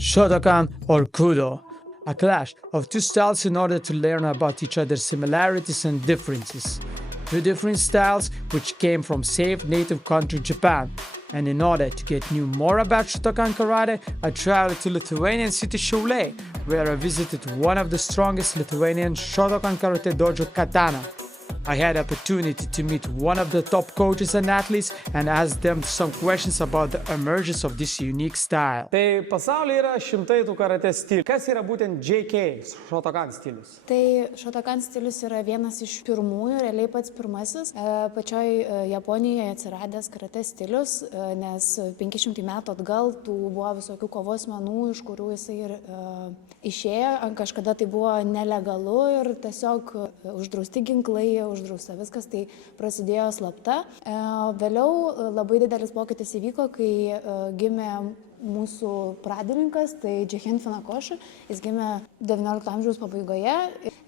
Shotokan or Kudo, a clash of two styles in order to learn about each other's similarities and differences. Two different styles which came from safe native country Japan. And in order to get new more about Shotokan karate, I traveled to Lithuanian city Šiauliai, where I visited one of the strongest Lithuanian Shotokan karate dojo Katana. I had the opportunity to meet one of the top coaches and athletes and ask them some questions about the emergence of this unique style. Tai pasaulyje yra šimtai tų karate stilių. Kas yra būtent JK, Shotokan stilius? Tai Shotokan stilius yra vienas iš pirmųjų, realiai pats pirmasis. Pačioj Japonijoje atsiradęs karate stilius, nes 500 metų atgal tų buvo visokių kovos menų, iš kurių jisai ir išėjo. Kažkada tai buvo nelegalu ir tiesiog uždrausti ginklai, uždrausta viskas, tai prasidėjo slapta. Vėliau labai didelis pokytis įvyko, kai gimė mūsų pradininkas, tai Džichen Funakoshi. Jis gimė XIX amžiaus pabaigoje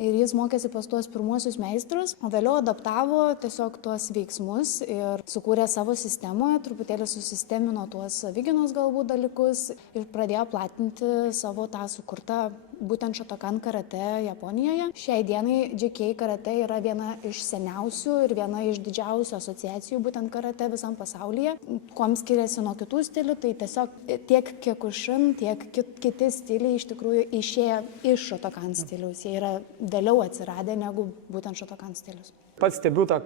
ir jis mokėsi pas tuos pirmuosius meistrus, o vėliau adaptavo tiesiog tuos veiksmus ir sukūrė savo sistemą, truputėlį susistemino tuos savigynos galbūt dalykus ir pradėjo platinti savo tą sukurtą būtent Shotokan karate Japonijoje. Šiai dienai JK karate yra viena iš seniausių ir viena iš didžiausių asociacijų būtent karate visam pasaulyje. Kuom skiriasi nuo kitų stilių, tai tiesiog tiek Kyokushin, tiek kiti stiliai iš tikrųjų išėjo iš Shotokan stiliaus. Jie yra vėliau atsiradę negu būtent Shotokan stilius. Pats stebiu tą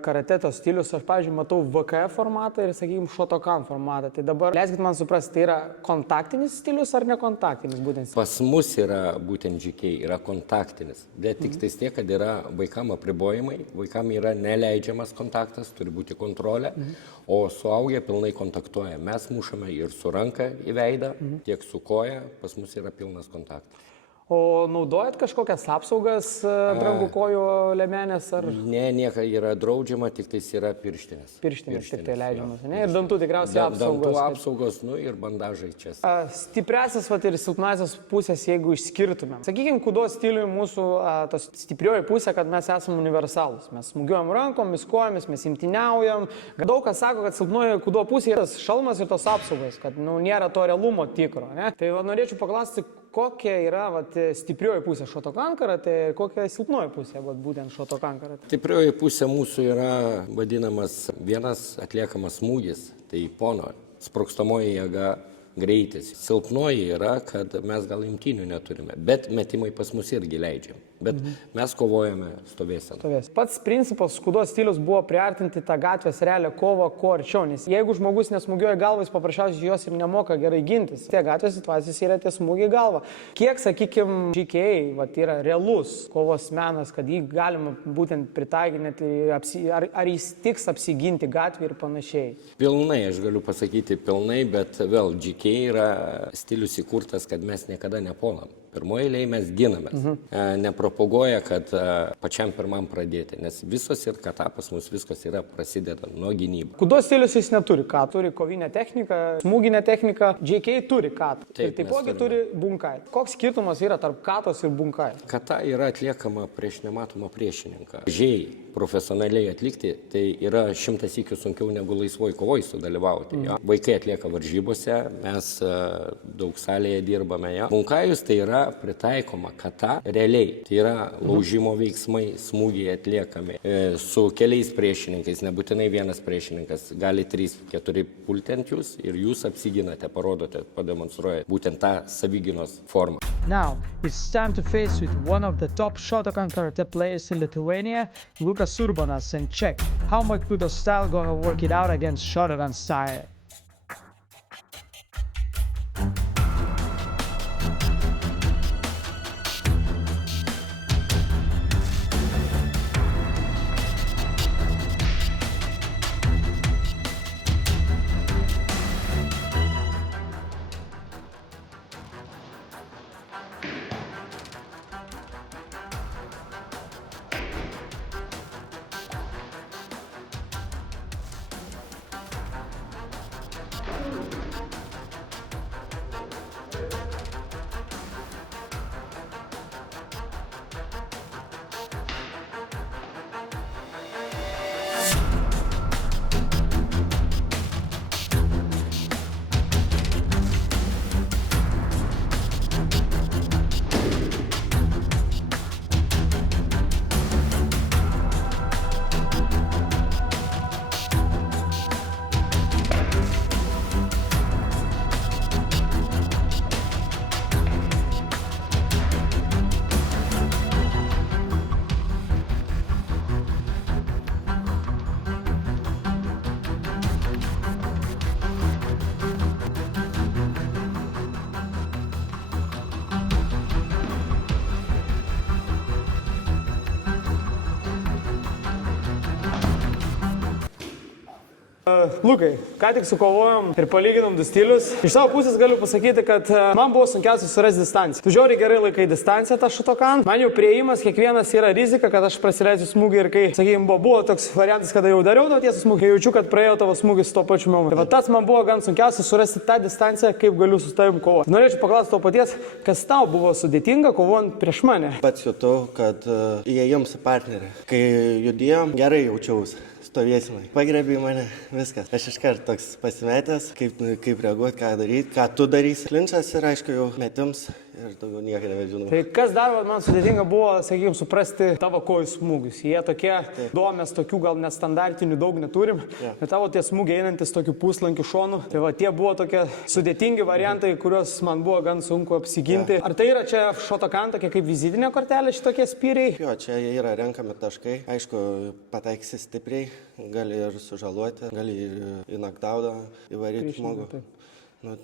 karateto stilius, aš, pavyzdžiui, matau VKF formatą ir, sakykime, Shotokan formatą. Tai dabar leiskit man suprasti, tai yra kontaktinis stilius ar nekontaktinis būtent? Pas mus yra būtent JK, yra kontaktinis. Bet tik tais tiek, kad yra vaikam apribojimai, vaikam yra neleidžiamas kontaktas, turi būti kontrolė, o suaugę pilnai kontaktuoja. Mes mušame ir su ranka į veidą, tiek su koja, pas mus yra pilnas kontaktas. O naudojat kažkokias apsaugas ant kojų liemenės ar? Ne, nieka yra draudžiama, tik tais yra pirštinės. Pirštinės tik tai leidžiamas, ne? Ir dantų tikriausiai apsaugos. Dantų apsaugos, ir bandažai čia. Stipriasias ir silpnasias pusės, jeigu išskirtumėm. Sakykime, kudo stiliui mūsų tos stiprioji pusė, kad mes esame universalūs. Mes smūgiuojam rankomis, kojomis, mes imtyniaujam. Daug kas sako, kad silpnoji kudo pusė yra šalmas ir tos apsaugos, kad nėra to realumo tikro. Ne? Tai norėčiau paklausti, kokia yra stiprioji pusė Shotokan karate, kokia silpnoji pusė būtent Shotokan karate? Stiprioji pusė mūsų yra vadinamas vienas atliekamas smūgis, tai pono, sprogstamoji jėga, greitis. Silpnoji yra, kad mes gal imtynių neturime, bet metimai pas mus irgi leidžiam. Bet mes kovojame stovėseną. Pats principas kudo stilius buvo priartinti tą gatvės realią kovą kuo arčiau, nes jeigu žmogus nesmūgiuoja galvą, jis paprasčiausiai jos ir nemoka gerai gintis. Tie gatvės situacijos yra tie smūgiai galvą. Kiek, sakykime, JK yra realus kovos menas, kad jį galima būtent pritaikyti, ar jis tiks apsiginti gatvį ir panašiai? Pilnai, aš galiu pasakyti pilnai, bet vėl JK yra stilius įkurtas, kad mes niekada nepuolam. Pirmoje eilėje mes ginamės. Nepropaguoja, kad pačiam pirmam pradėti, nes visos ir kata pas mus viskas yra prasideda nuo gynybų. Kudo stilius jis neturi ką? Turi kovinę techniką, smūginę techniką. JK turi katą. Ir taipogi turi bunkai. Koks skirtumas yra tarp katos ir bunkai? Kata yra atliekama prieš nematomą priešininką. Žiai profesionaliai atlikti, tai yra 100 sykių sunkiau negu laisvoj kovoj sudalyvauti. Vaikai atlieka varžybose, mes daug salėje dirbame. Bunkajus tai yra pritaikoma kata realiai. Tai yra laužimo veiksmai, smūgiai atliekami su keliais priešininkais, nebūtinai vienas priešininkas, gali 3-4 pulti ant jūs ir jūs apsiginate, parodote, pademonstruojate būtent tą savigynos formą. Now, it's time to face with one of the top Shotokan karate players in Lithuania, Lukas Urbonas, and check how my kudo style gonna work it out against Shotokan style. Lukai, ką tik sukovojom ir palyginom du stilius. Iš savo pusės galiu pasakyti, kad man buvo sunkiausia surasti distanciją. Tu žiauriai gerai laikai distanciją tą šotokan. Man jau prieimas, kiekvienas yra rizika, kad aš prasileisiu smūgį ir kai, sakykime, buvo toks variantas, kada jau dariau to tiesą smūgį, jaučiu, kad praėjo tavo smūgis tuo pačiu momentu. Tai va, tas man buvo gan sunkiausia surasti tą distanciją, kaip galiu su tavim kovoti. Norėčiau paklausti to paties, kas tau buvo sudėtinga kovojant prieš mane. Pats jutau, kad įėjom su partneriu. Kai judėjom, gerai jaučiausi. Stovėsimai. Pagrebė mane, viskas. Aš iškart toks pasimetęs, kaip reaguoti, ką daryti, ką tu darysi. Klinčas ir aišku jau metims ir daugiau nieko nebežinau. Tai kas dar man sudėtinga buvo, sakykime, suprasti tavo kojų smūgius. Jie tokie duomės, tokių gal nestandartinių daug neturim, bet tavo tie smūgiai einantis tokių puslankių šonų. Tai va, tie buvo tokie sudėtingi variantai, kuriuos man buvo gan sunku apsiginti. Ar tai yra čia šotokan tokia kaip vizitinė kortelė šitokie spyriai? Jo, čia yra renkami taškai. Aišku, pataiksi stipriai, gali ir sužaloti, gali ir į knockdowną įvaryti žmogų. Nu,